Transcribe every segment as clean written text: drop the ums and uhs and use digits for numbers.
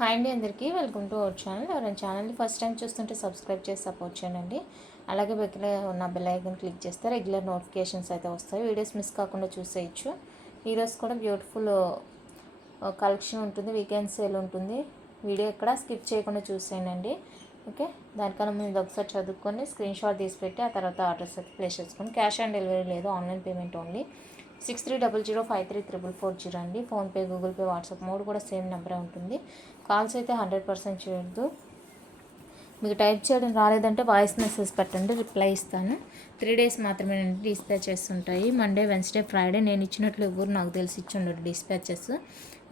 Hi అండి, అందరికీ welcome to our channel. ఎవరైనా ఛానల్ని ఫస్ట్ టైం చూస్తుంటే సబ్స్క్రైబ్ చేసి సపోర్ట్ చేయండి. అలాగే పక్కనే ఉన్న బెల్ ఐకాన్ క్లిక్ చేస్తే రెగ్యులర్ నోటిఫికేషన్స్ అయితే వస్తాయి. వీడియోస్ మిస్ కాకుండా చూసేయచ్చు. ఈరోజు కూడా బ్యూటిఫుల్ కలెక్షన్ ఉంటుంది, వీకెండ్ సేల్ ఉంటుంది. వీడియో ఎక్కడ స్కిప్ చేయకుండా చూసేయండి. ఓకే, దానికన్నా ముందు ఒకసారి చదువుకొని స్క్రీన్ షాట్ తీసి పెట్టి ఆ తర్వాత ఆర్డర్స్ అయితే ప్లేస్ చేసుకొని క్యాష్ ఆన్ డెలివరీ లేదు, ఆన్లైన్ పేమెంట్ ఓన్లీ. 6300533440 అండి. PhonePe, Google pay, WhatsApp mode కూడా సేమ్ నెంబరే ఉంటుంది. కాల్స్ అయితే 100% చేయొద్దు. మీకు టైప్ చేయడం రాలేదంటే వాయిస్ మెసేజ్ పెట్టండి, రిప్లై ఇస్తాను. 3 days మాత్రమే డిస్పాచ్ చేస్తుంటాయి. మండే, వెన్స్డే, ఫ్రైడే నేను ఇచ్చినట్లు ఎవరు నాకు తెలిసి ఇచ్చిండడు డిస్పాచెస్.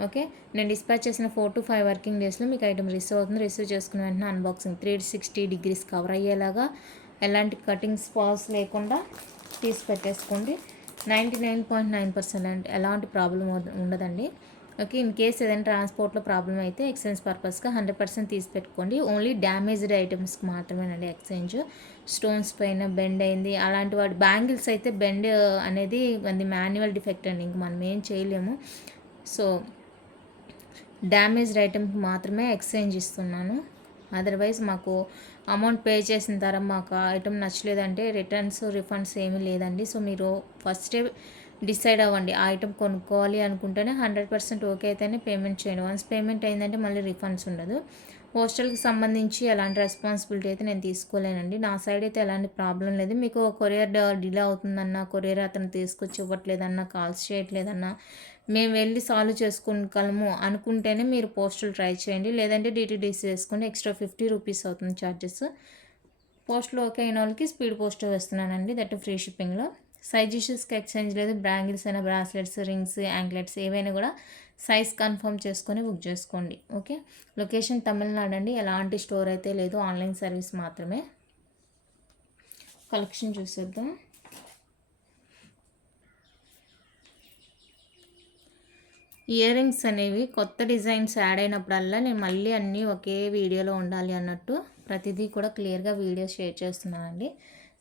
ఓకే, నేను డిస్పాచ్ చేసిన 4 to 5 వర్కింగ్ డేస్లో మీకు ఐటమ్ రిసీవ్ అవుతుంది. రిసీవ్ చేసుకున్న వెంటనే అన్బాక్సింగ్ 360 degrees కవర్ అయ్యేలాగా ఎలాంటి కటింగ్స్ పాస్ లేకుండా తీసి పెట్టేసుకోండి. 99.9% అంటే ఎలాంటి ప్రాబ్లం ఉండదండి. ఓకే, ఇన్ కేస్ ఏదైనా ట్రాన్స్పోర్ట్లో ప్రాబ్లం అయితే ఎక్స్చేంజ్ పర్పస్గా 100% తీసి పెట్టుకోండి. ఓన్లీ డ్యామేజ్డ్ ఐటమ్స్కి మాత్రమేనండి ఎక్స్చేంజ్. స్టోన్స్ పైన బెండ్ అయింది అలాంటి వాటి బ్యాంగిల్స్ అయితే బెండ్ అనేది అది మాన్యువల్ డిఫెక్ట్ అండి, ఇంక మనం ఏం చేయలేము. సో డ్యామేజ్డ్ ఐటమ్కి మాత్రమే ఎక్స్చేంజ్ ఇస్తున్నాను. అదర్వైజ్ మాకు అమౌంట్ పే చేసిన తర్వాత మాకు ఐటమ్ నచ్చలేదంటే రిటర్న్స్ రిఫండ్స్ ఏమీ లేదండి. సో మీరు ఫస్టే డిసైడ్ అవ్వండి, ఆ ఐటమ్ కొనుక్కోవాలి అనుకుంటేనే 100% ఓకే అయితేనే పేమెంట్ చేయండి. వన్స్ పేమెంట్ అయిందంటే మళ్ళీ రిఫండ్స్ ఉండదు. పోస్టల్కి సంబంధించి ఎలాంటి రెస్పాన్సిబిలిటీ అయితే నేను తీసుకోలేనండి. నా సైడ్ అయితే ఎలాంటి ప్రాబ్లం లేదు. మీకు కొరియర్ డిలే అవుతుందన్నా, కొరియర్ అతను తీసుకొచ్చి ఇవ్వట్లేదన్నా, కాల్స్ చేయట్లేదన్నా, మేము వెళ్ళి సాల్వ్ చేసుకోగలము అనుకుంటేనే మీరు పోస్టల్ ట్రై చేయండి. లేదంటే డిటీడీసీ వేసుకోండి. ఎక్స్ట్రా 50 రూపీస్ అవుతుంది ఛార్జెస్. పోస్ట్లో ఓకే అయిన వాళ్ళకి స్పీడ్ పోస్ట్ వేస్తున్నానండి, దట్ ఫ్రీ షిప్పింగ్లో. సైజ్ ఇష్యూస్కి ఎక్స్చేంజ్ లేదు. బ్యాంగిల్స్ అయినా, బ్రాస్లెట్స్, రింగ్స్, యాంక్లెట్స్ ఏవైనా కూడా సైజ్ కన్ఫర్మ్ చేసుకొని బుక్ చేసుకోండి. ఓకే, లొకేషన్ తమిళనాడు అండి. ఎలాంటి స్టోర్ అయితే లేదు, ఆన్లైన్ సర్వీస్ మాత్రమే. కలెక్షన్ చూసేద్దాం. ఇయర్ రింగ్స్ అనేవి కొత్త డిజైన్స్ యాడ్ అయినప్పుడల్లా నేను మళ్ళీ అన్నీ ఒకే వీడియోలో ఉండాలి అన్నట్టు ప్రతిదీ కూడా క్లియర్గా వీడియో షేర్ చేస్తున్నానండి.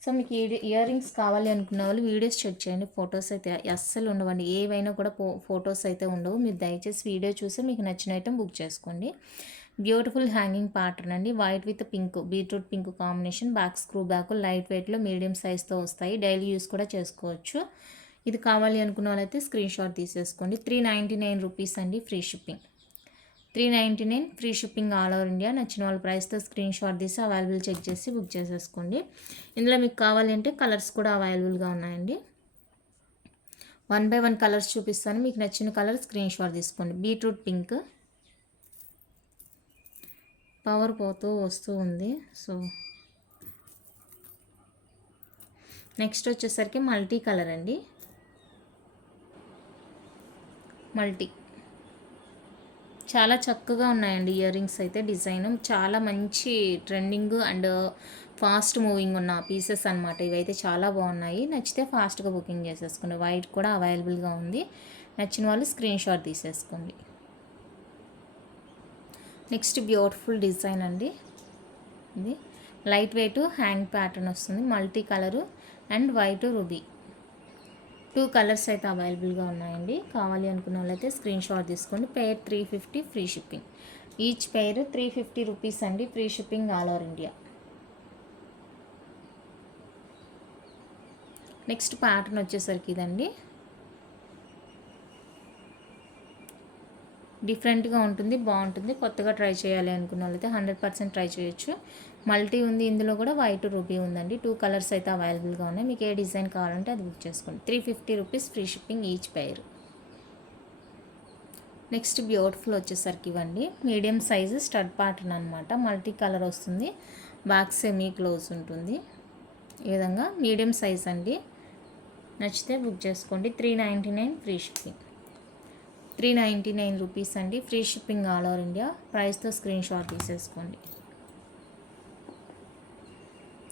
సో మీకు ఇయర్ రింగ్స్ కావాలి అనుకున్న వాళ్ళు వీడియోస్ చెక్ చేయండి. ఫొటోస్ అయితే అస్సలు ఉండవండి, ఏవైనా కూడా ఫొటోస్ అయితే ఉండవు. మీరు దయచేసి వీడియో చూసి మీకు నచ్చిన ఐటమ్ బుక్ చేసుకోండి. బ్యూటిఫుల్ హ్యాంగింగ్ ప్యాటర్న్ అండి. White with pink, beetroot pink combination. Back screw back, light వెయిట్లో మీడియం సైజ్తో వస్తాయి. డైలీ యూస్ కూడా చేసుకోవచ్చు. ఇది కావాలి అనుకున్న వాళ్ళైతే స్క్రీన్ షాట్ తీసేసుకోండి. 399 రూపీస్ అండి, free shipping. 399 free shipping all over India. నచ్చిన వాళ్ళ ప్రైస్తో స్క్రీన్ షాట్ తీసి అవైలబుల్ చెక్ చేసి బుక్ చేసేసుకోండి. ఇందులో మీకు కావాలంటే కలర్స్ కూడా అవైలబుల్గా ఉన్నాయండి. 1 by 1 కలర్స్ చూపిస్తాను, మీకు నచ్చిన కలర్ స్క్రీన్ షాట్ తీసుకోండి. బీట్రూట్ పింక్, పవర్ పోతూ వస్తూ ఉంది. సో నెక్స్ట్ వచ్చేసరికి మల్టీ కలర్ అండి. మల్టీ చాలా చక్కగా ఉన్నాయండి ఇయర్ రింగ్స్ అయితే. డిజైన్ చాలా మంచి ట్రెండింగ్ అండ్ ఫాస్ట్ మూవింగ్ ఉన్న పీసెస్ అనమాట. ఇవైతే చాలా బాగున్నాయి. నచ్చితే ఫాస్ట్గా బుకింగ్ చేసేసుకోండి. వైట్ కూడా అవైలబుల్గా ఉంది. నచ్చిన వాళ్ళు స్క్రీన్ షాట్ తీసేసుకోండి. నెక్స్ట్ బ్యూటిఫుల్ డిజైన్ అండి. ఇది లైట్ వెయిట్ హ్యాంగ్ ప్యాటర్న్ వస్తుంది. Multi colour and white ruby, 2 colours అయితే అవైలబుల్గా ఉన్నాయండి. కావాలి అనుకున్న వాళ్ళైతే స్క్రీన్ షాట్ తీసుకోండి. Pair 350 free shipping. Each pair 350 rupees అండి, free shipping all over India. Next pattern వచ్చేసరికి ఇదండి. డిఫరెంట్గా ఉంటుంది, బాగుంటుంది. కొత్తగా ట్రై చేయాలి అనుకున్న వాళ్ళైతే 100% ట్రై చేయొచ్చు. మల్టీ ఉంది, ఇందులో కూడా వైట్ రూబీ ఉందండి. 2 కలర్స్ అయితే అవైలబుల్గా ఉన్నాయి. మీకు ఏ డిజైన్ కావాలంటే అది బుక్ చేసుకోండి. 350 rupees free shipping each pair. Next beautiful వచ్చేసరికి ఇవ్వండి. మీడియం సైజు స్టడ్ ప్యాటర్న్ అనమాట. మల్టీ కలర్ వస్తుంది. బ్యాక్ సెమీ క్లోజ్ ఉంటుంది. ఈ విధంగా మీడియం సైజ్ అండి. నచ్చితే బుక్ చేసుకోండి. 399 ఫ్రీ షిప్పింగ్. 399 రూపీస్ అండి, free shipping all over India. ప్రైస్తో స్క్రీన్ షాట్ తీసేసుకోండి.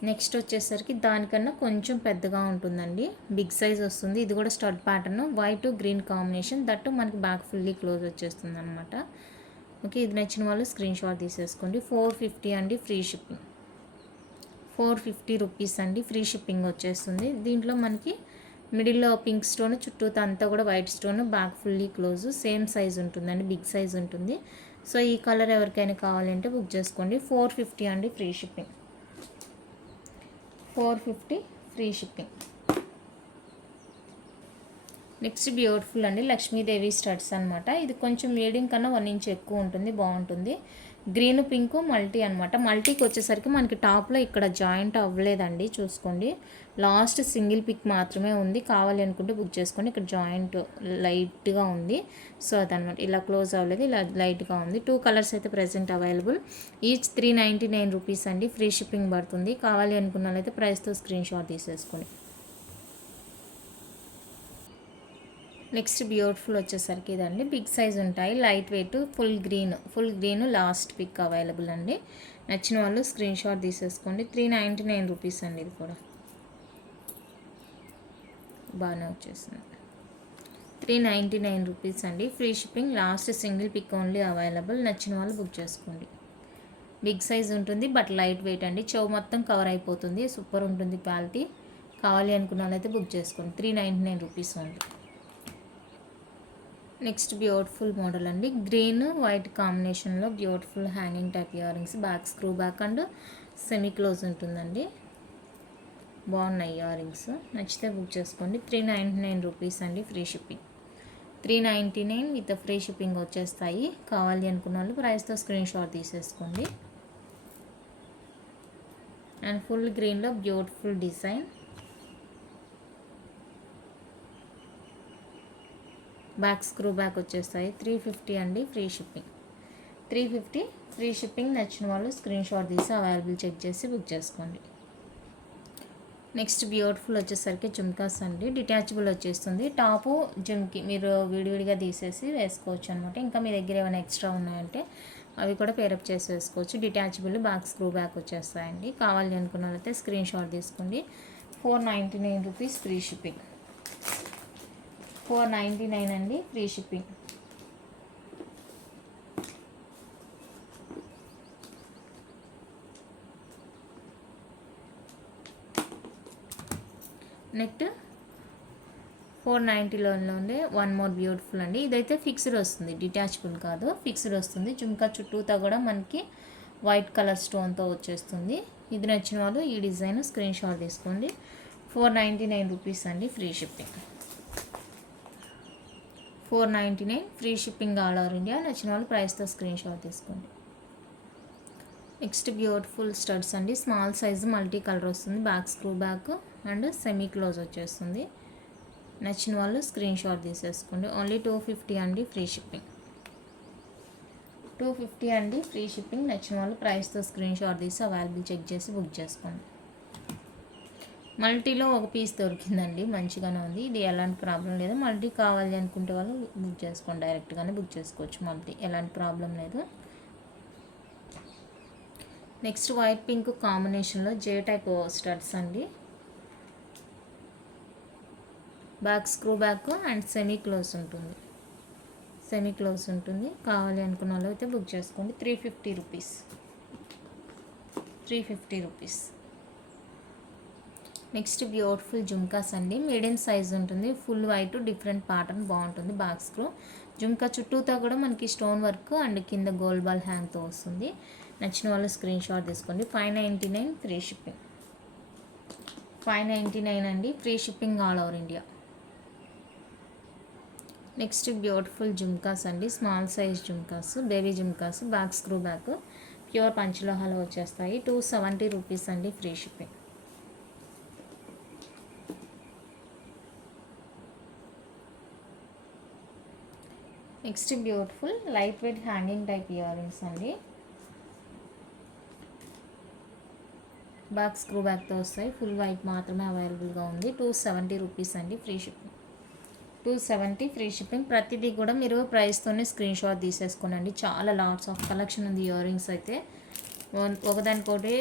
నెక్స్ట్ వచ్చేసరికి దానికన్నా కొంచెం పెద్దగా ఉంటుందండి, బిగ్ సైజ్ వస్తుంది. ఇది కూడా stud pattern, white green combination. That మనకి బ్యాక్ ఫుల్లీ క్లోజ్ వచ్చేస్తుంది అనమాట. ఓకే, ఇది నచ్చిన వాళ్ళు స్క్రీన్ షాట్ తీసేసుకోండి. 450 అండి, ఫ్రీ షిప్పింగ్. 450 రూపీస్ అండి, ఫ్రీ షిప్పింగ్ వచ్చేస్తుంది. దీంట్లో మనకి మిడిల్లో పింక్ స్టోన్, చుట్టూతా అంతా కూడా white stone, back fully close. Same size ఉంటుందండి, బిగ్ సైజ్ ఉంటుంది. సో ఈ కలర్ ఎవరికైనా కావాలంటే బుక్ చేసుకోండి. 450 అండి free shipping. 450 free shipping. Next beautiful అండి లక్ష్మీదేవి స్టడ్స్ అనమాట. ఇది కొంచెం మీడియం కన్నా 1 ఇంచ్ ఎక్కువ ఉంటుంది, బాగుంటుంది. గ్రీన్ పింక్ మల్టీ అనమాట. మల్టీకి వచ్చేసరికి మనకి టాప్లో ఇక్కడ జాయింట్ అవ్వలేదండి, చూసుకోండి. లాస్ట్ సింగిల్ పిక్ మాత్రమే ఉంది. కావాలి అనుకుంటే బుక్ చేసుకోండి. ఇక్కడ జాయింట్ లైట్గా ఉంది. సో అదనమాట, ఇలా క్లోజ్ అవ్వలేదు, ఇలా లైట్గా ఉంది. 2 కలర్స్ అయితే ప్రెజెంట్ అవైలబుల్. ఈచ్ 399 రూపీస్ అండి. ఫ్రీ షిప్పింగ్ పడుతుంది. కావాలి అనుకున్న వాళ్ళైతే ప్రైస్తో స్క్రీన్ షాట్ తీసేసుకోండి. నెక్స్ట్ బ్యూటిఫుల్ వచ్చేసరికి ఇదండి, బిగ్ సైజ్ ఉంటాయి, light weight, full green last pick available అండి. నచ్చిన వాళ్ళు స్క్రీన్ షాట్ తీసేసుకోండి. 399 రూపీస్ అండి. ఇది కూడా బాగానే వచ్చేసింది. 399 రూపీస్ అండి. Free shipping, last single pick only available. నచ్చిన వాళ్ళు బుక్ చేసుకోండి. బిగ్ సైజ్ ఉంటుంది బట్ లైట్ వెయిట్ అండి. చెవు మొత్తం కవర్ అయిపోతుంది. సూపర్ ఉంటుంది క్వాలిటీ. కావాలి అనుకున్న వాళ్ళైతే బుక్ చేసుకోండి. 399 rupees only. Next beautiful model అండి, గ్రీన్ వైట్ కాంబినేషన్లో beautiful hanging type ear rings. Back screw back and semi close ఉంటుందండి. బాగున్నాయి ఇయర్ రింగ్స్. నచ్చితే బుక్ చేసుకోండి. 399 రూపీస్ అండి. Free shipping. 399 with free shipping వచ్చేస్తాయి. కావాలి అనుకున్న వాళ్ళు ప్రైస్తో స్క్రీన్ షాట్ తీసేసుకోండి. అండ్ ఫుల్ గ్రీన్లో beautiful design. Back screw back వచ్చేస్తాయి. 350 అండి. Free shipping. 350 free shipping. నచ్చిన వాళ్ళు స్క్రీన్ షాట్ తీసి అవైలబుల్ చెక్ చేసి బుక్ చేసుకోండి. నెక్స్ట్ బ్యూటిఫుల్ వచ్చేసరికి జుమ్కాస్ అండి. డిటాచబుల్ వచ్చేస్తుంది. టాపు జుమ్కి మీరు విడివిడిగా తీసేసి వేసుకోవచ్చు అనమాట. ఇంకా మీ దగ్గర ఏమైనా ఎక్స్ట్రా ఉన్నాయంటే అవి కూడా పేరప్ చేసి వేసుకోవచ్చు. డిటాచబుల్ బ్యాక్ స్క్రూ బ్యాక్ వచ్చేస్తాయండి. కావాలి అనుకున్న వాళ్ళైతే స్క్రీన్ షాట్ తీసుకోండి. 499 రూపీస్ ఫ్రీ షిప్పింగ్. 499 అండి. Free shipping. నెక్స్ట్ 490లో ఉండే వన్ మోర్ బ్యూటిఫుల్ అండి. ఇదైతే ఫిక్స్డ్ వస్తుంది, డిటాచబుల్ కాదు, ఫిక్స్డ్ వస్తుంది. జుమ్కా చుట్టూతో కూడా మనకి వైట్ కలర్ స్టోన్తో వచ్చేస్తుంది. ఇది నచ్చిన వాళ్ళు ఈ డిజైన్ స్క్రీన్ షాట్ తీసుకోండి. 499 రూపీస్ అండి. Free shipping. 499 free shipping all over India. నచ్చిన వాళ్ళు ప్రైస్తో స్క్రీన్ షాట్ తీసుకోండి. నెక్స్ట్ బ్యూటిఫుల్ స్టడ్స్ అండి. స్మాల్ సైజు మల్టీ కలర్ వస్తుంది. Back screw back and semi close వచ్చేస్తుంది. నచ్చిన వాళ్ళు స్క్రీన్ షాట్ తీసేసుకోండి. ఓన్లీ 250 అండి. Free shipping. 250 అండి. Free shipping. నచ్చిన వాళ్ళు ప్రైస్తో స్క్రీన్ షాట్ తీసి అవైలబుల్ చెక్ చేసి బుక్ చేసుకోండి. మల్టీలో ఒక పీస్ దొరికిందండి, మంచిగానే ఉంది. ఇది ఎలాంటి ప్రాబ్లం లేదు. మల్టీ కావాలి అనుకుంటే వాళ్ళు బుక్ చేసుకోండి. డైరెక్ట్గానే బుక్ చేసుకోవచ్చు. మల్టీ ఎలాంటి ప్రాబ్లం లేదు. నెక్స్ట్ వైట్ పింక్ కాంబినేషన్లో జే టైప్ స్టడ్స్ అండి. Back screw back and semi close ఉంటుంది. కావాలి అనుకున్న వాళ్ళు అయితే బుక్ చేసుకోండి. 350 rupees. 350 rupees. Next beautiful jhumkas అండి. మీడియం సైజ్ ఉంటుంది. ఫుల్ వైట్ డిఫరెంట్ ప్యాటర్న్ బాగుంటుంది. బ్యాక్ స్క్రూ జుమ్కా చుట్టూతో కూడా మనకి స్టోన్ వర్క్ అండ్ కింద గోల్డ్ బాల్ హ్యాంగ్తో వస్తుంది. నచ్చిన వాళ్ళు స్క్రీన్ షాట్ తీసుకోండి. 599 ఫ్రీ షిప్పింగ్. 599 అండి. Free shipping all over India. Next beautiful jhumkas అండి. Small size jhumkas, baby jhumkas. Back screw back pure పంచలోహాలు వచ్చేస్తాయి. 270 రూపీస్ అండి. Free shipping. Next beautiful light weight hanging type earrings అండి. బ్యాక్ స్క్రూ బ్యాక్తో వస్తాయి. Full white మాత్రమే అవైలబుల్గా ఉంది. 270 రూపీస్ అండి. Free shipping. 270 free shipping. ప్రతిదీ కూడా మీరు ప్రైస్తోనే స్క్రీన్ షాట్ తీసేసుకోనండి. చాలా లాట్స్ ఆఫ్ కలెక్షన్ ఉంది. ఇయర్ రింగ్స్ అయితే ఒకదానికోటి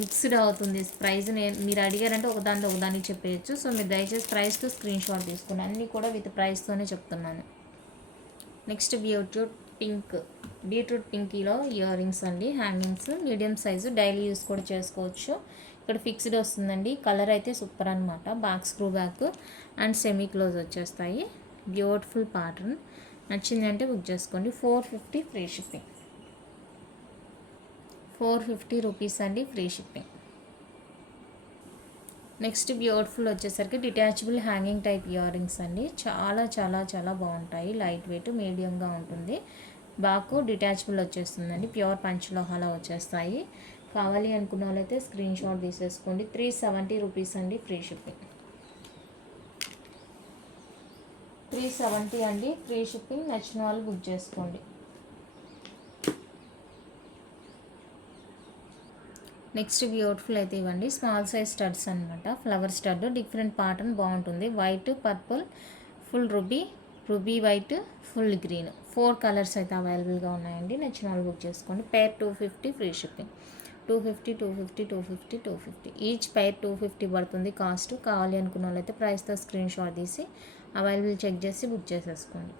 మిక్స్డ్ అవుతుంది ప్రైస్. మీరు అడిగారంటే ఒకదానికి చెప్పేయచ్చు. సో మీరు దయచేసి ప్రైస్తో స్క్రీన్ షాట్ తీసుకుని అన్నీ కూడా విత్ ప్రైస్తోనే చెప్తున్నాను. నెక్స్ట్ బీట్రూట్ పింకీలో ఇయర్ రింగ్స్ అండి. Hangings medium size, daily use కూడా చేసుకోవచ్చు. ఇక్కడ ఫిక్స్డ్ వస్తుందండి. కలర్ అయితే సూపర్ అనమాట. Back screw back and semi close వచ్చేస్తాయి. Beautiful pattern. నచ్చింది అంటే బుక్ చేసుకోండి. 450 ఫ్రీ షిప్పింగ్. 450 రూపీస్ అండి ఫ్రీ షిప్పింగ్. నెక్స్ట్ బ్యూటిఫుల్ వచ్చేసరికి detachable hanging type earrings అండి. చాలా చాలా చాలా బాగుంటాయి. లైట్ వెయిట్ మీడియంగా ఉంటుంది. బాకు డిటాచబుల్ వచ్చేస్తుందండి. ప్యూర్ పంచలోహాల వచ్చేస్తాయి. కావాలి అనుకున్న వాళ్ళైతే స్క్రీన్ షాట్ తీసేసుకోండి. 370 రూపీస్ అండి ఫ్రీ షిప్పింగ్. 370 అండి ఫ్రీ షిప్పింగ్. నచ్చిన వాళ్ళు బుక్ చేసుకోండి. నెక్స్ట్ బ్యూటిఫుల్ అయితే ఇవ్వండి స్మాల్ సైజ్ స్టడ్స్ అనమాట. ఫ్లవర్ స్టడ్ డిఫరెంట్ ప్యాటర్న్ బాగుంటుంది. White, purple, full ruby white, full green 4 colours అయితే అవైలబుల్గా ఉన్నాయండి. నచ్చిన వాళ్ళు బుక్ చేసుకోండి. పేర్ 250 ఫ్రీ షిప్పింగ్. 250 250 250 250 ఈచ్ పేర్ 250 పడుతుంది కాస్ట్. కావాలి అనుకున్న వాళ్ళైతే ప్రైస్తో స్క్రీన్ షాట్ తీసి అవైలబుల్ చెక్ చేసి బుక్ చేసేసుకోండి.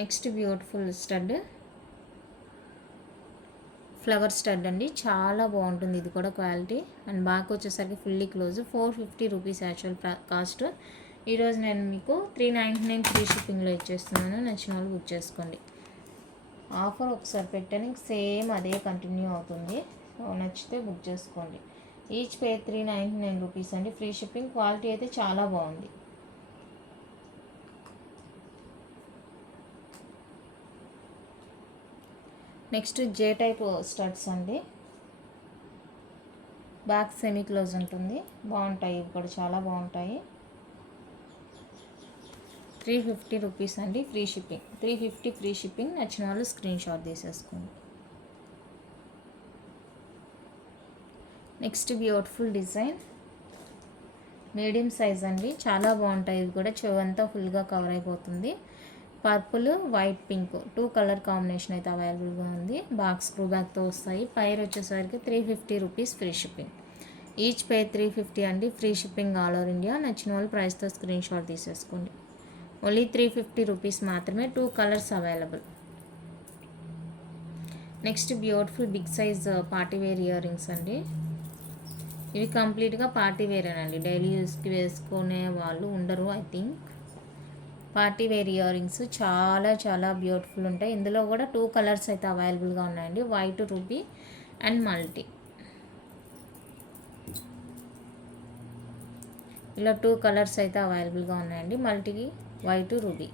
Next beautiful stud flower stud అండి. చాలా బాగుంటుంది ఇది కూడా క్వాలిటీ. అండ్ బ్యాక్ వచ్చేసరికి fully close. 450 rupees actual cost. ఈరోజు నేను మీకు 399 ఫ్రీ షిప్పింగ్లో ఇచ్చేస్తున్నాను. నచ్చిన వాళ్ళు బుక్ చేసుకోండి. ఆఫర్ ఒకసారి పెట్టాను, సేమ్ అదే కంటిన్యూ అవుతుంది. నచ్చితే బుక్ చేసుకోండి. ఈచ్ పేర్ 399 రూపీస్ అండి ఫ్రీ షిప్పింగ్. క్వాలిటీ అయితే చాలా బాగుంది. నెక్స్ట్ జే టైప్ స్టడ్స్ అండి. బ్యాక్ సెమీ క్లోజ్ ఉంటుంది. బాగుంటాయి ఇవి కూడా చాలా బాగుంటాయి. 350 రూపీస్ అండి ఫ్రీ షిప్పింగ్. 350 free shipping. నచ్చిన వాళ్ళు స్క్రీన్ షాట్ తీసేసుకోండి. Next beautiful design medium size అండి. చాలా బాగుంటాయి ఇవి కూడా. చెవంతా ఫుల్గా కవర్ అయిపోతుంది. Purple, white, pink 2 colour combination అయితే అవైలబుల్గా ఉంది. బాక్స్ స్క్రూ బ్యాగ్తో వస్తాయి. పైర్ వచ్చేసరికి 350 rupees free shipping. Each pair 350 అండి free shipping all over India. నచ్చిన వాళ్ళు ప్రైస్తో స్క్రీన్ షాట్ తీసేసుకోండి. ఓన్లీ 350 రూపీస్ మాత్రమే. 2 colours available. Next beautiful big size party wear earrings అండి. ఇవి కంప్లీట్గా పార్టీ వేరేనండి. డైలీ యూస్కి వేసుకునే వాళ్ళు ఉండరు I think. Party wear earrings చాలా చాలా బ్యూటిఫుల్ ఉంటాయి. ఇందులో కూడా 2 కలర్స్ అయితే అవైలబుల్గా ఉన్నాయండి. White, ruby and multi. ఇలా 2 కలర్స్ అయితే అవైలబుల్గా ఉన్నాయండి. మల్టీకి వైట్, రూబీ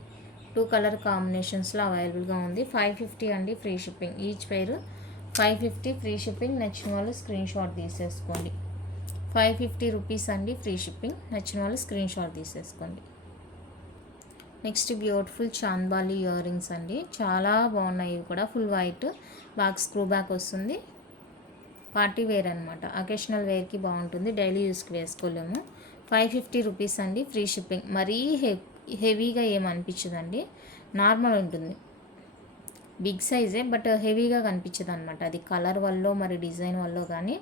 2 కలర్ కాంబినేషన్స్లో అవైలబుల్గా ఉంది. 550 అండి ఫ్రీ షిప్పింగ్. ఈచ్ పేరు 550 ఫ్రీ షిప్పింగ్. నచ్చిన వాళ్ళు స్క్రీన్ షాట్ తీసేసుకోండి. 550 రూపీస్ అండి ఫ్రీ షిప్పింగ్. నచ్చిన వాళ్ళు స్క్రీన్ షాట్ తీసేసుకోండి. Next beautiful chandbali ear rings అండి. చాలా బాగున్నాయి ఇవి కూడా. Full white, back screw back వస్తుంది. పార్టీ వేర్ అనమాట. అకేషనల్ వేర్కి బాగుంటుంది. డైలీ యూస్కి వేసుకోలేము. 550 రూపీస్ అండి ఫ్రీ షిప్పింగ్. మరీ హెవీగా ఏమనిపించదండి. నార్మల్ ఉంటుంది. బిగ్ సైజే బట్ హెవీగా కనిపించదు అనమాట. అది కలర్ వల్ల మరి డిజైన్ వల్ల కానీ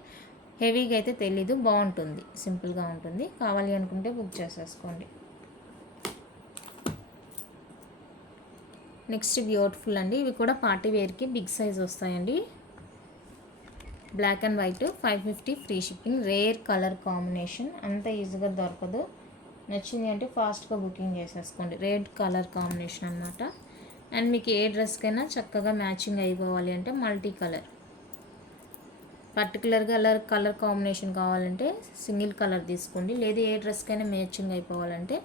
హెవీగా అయితే తెలీదు. బాగుంటుంది. సింపుల్గా ఉంటుంది. కావాలి అనుకుంటే బుక్ చేసేసుకోండి. నెక్స్ట్ బ్యూటిఫుల్ అండి. ఇవి కూడా పార్టీ వేర్కి బిగ్ సైజ్ వస్తాయండి. Black and white 550 free shipping. Rare colour combination. అంత ఈజీగా దొరకదు. నచ్చింది అంటే ఫాస్ట్గా బుకింగ్ చేసేసుకోండి. రెడ్ కలర్ కాంబినేషన్ అనమాట. అండ్ మీకు ఏ డ్రెస్కైనా చక్కగా మ్యాచింగ్ అయిపోవాలి అంటే మల్టీ కలర్. పర్టికులర్గా కలర్ కాంబినేషన్ కావాలంటే సింగిల్ కలర్ తీసుకోండి. లేదా ఏ డ్రెస్కైనా మ్యాచింగ్ అయిపోవాలంటే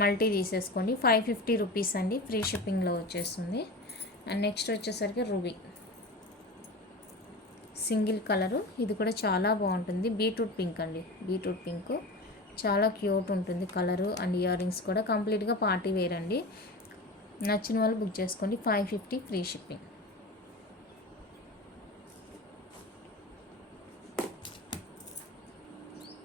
మల్టీ తీసేసుకోండి. 550 రూపీస్ అండి ఫ్రీ షిప్పింగ్లో వచ్చేస్తుంది. అండ్ నెక్స్ట్ వచ్చేసరికి రూబీ సింగిల్ కలరు. ఇది కూడా చాలా బాగుంటుంది. బీట్రూట్ పింక్ అండి. బీట్రూట్ పింక్ చాలా క్యూట్ ఉంటుంది కలరు. అండ్ ఇయర్ రింగ్స్ కూడా కంప్లీట్గా పార్టీ వేర్ అండి. నచ్చిన వాళ్ళు బుక్ చేసుకోండి. 550 free shipping.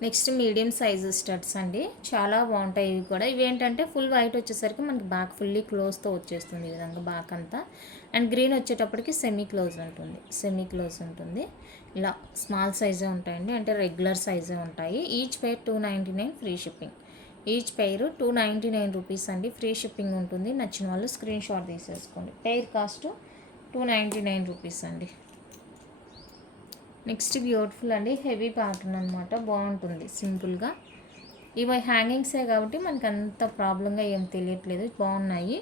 Next medium size studs అండి. చాలా బాగుంటాయి ఇవి కూడా. ఇవి ఏంటంటే ఫుల్ వైట్ వచ్చేసరికి మనకి బ్యాక్ ఫుల్లీ క్లోజ్తో వచ్చేస్తుంది. ఈ విధంగా బ్యాక్ అంతా. అండ్ గ్రీన్ వచ్చేటప్పటికి సెమీ క్లోజ్ ఉంటుంది. ఇలా స్మాల్ సైజే ఉంటాయండి. అంటే రెగ్యులర్ సైజే ఉంటాయి. ఈచ్ పేర్ 299 ఫ్రీ షిప్పింగ్. ఈచ్ పేరు 299 రూపీస్ అండి ఫ్రీ షిప్పింగ్ ఉంటుంది. నచ్చిన వాళ్ళు స్క్రీన్ షాట్ తీసేసుకోండి. పేర్ కాస్ట్ 299 రూపీస్ అండి. నెక్స్ట్ బ్యూటిఫుల్ అండి. హెవీ ప్యాటర్న్ అనమాట. బాగుంటుంది సింపుల్గా. ఇవి హ్యాంగింగ్సే కాబట్టి మనకు అంత ప్రాబ్లంగా ఏం తెలియట్లేదు, బాగున్నాయి.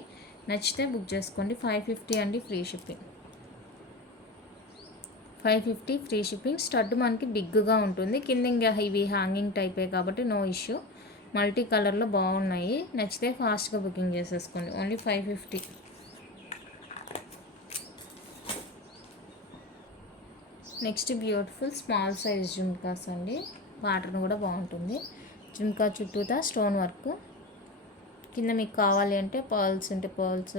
నచ్చితే బుక్ చేసుకోండి. 550 అండి, free shipping. 550 free shipping. Stud మనకి బిగ్గా ఉంటుంది, కింద ఇంకా ఇవి హ్యాంగింగ్ టైపే కాబట్టి నో ఇష్యూ. మల్టీ కలర్లో బాగున్నాయి. నచ్చితే ఫాస్ట్గా బుకింగ్ చేసేసుకోండి. Only 550. Next beautiful small size jhumkas అండి. ప్యాటర్న్ కూడా బాగుంటుంది. జుమ్కా చుట్టూతా స్టోన్ వర్క్, కింద మీకు కావాలి అంటే పర్ల్స్ ఉంటే పర్ల్స్,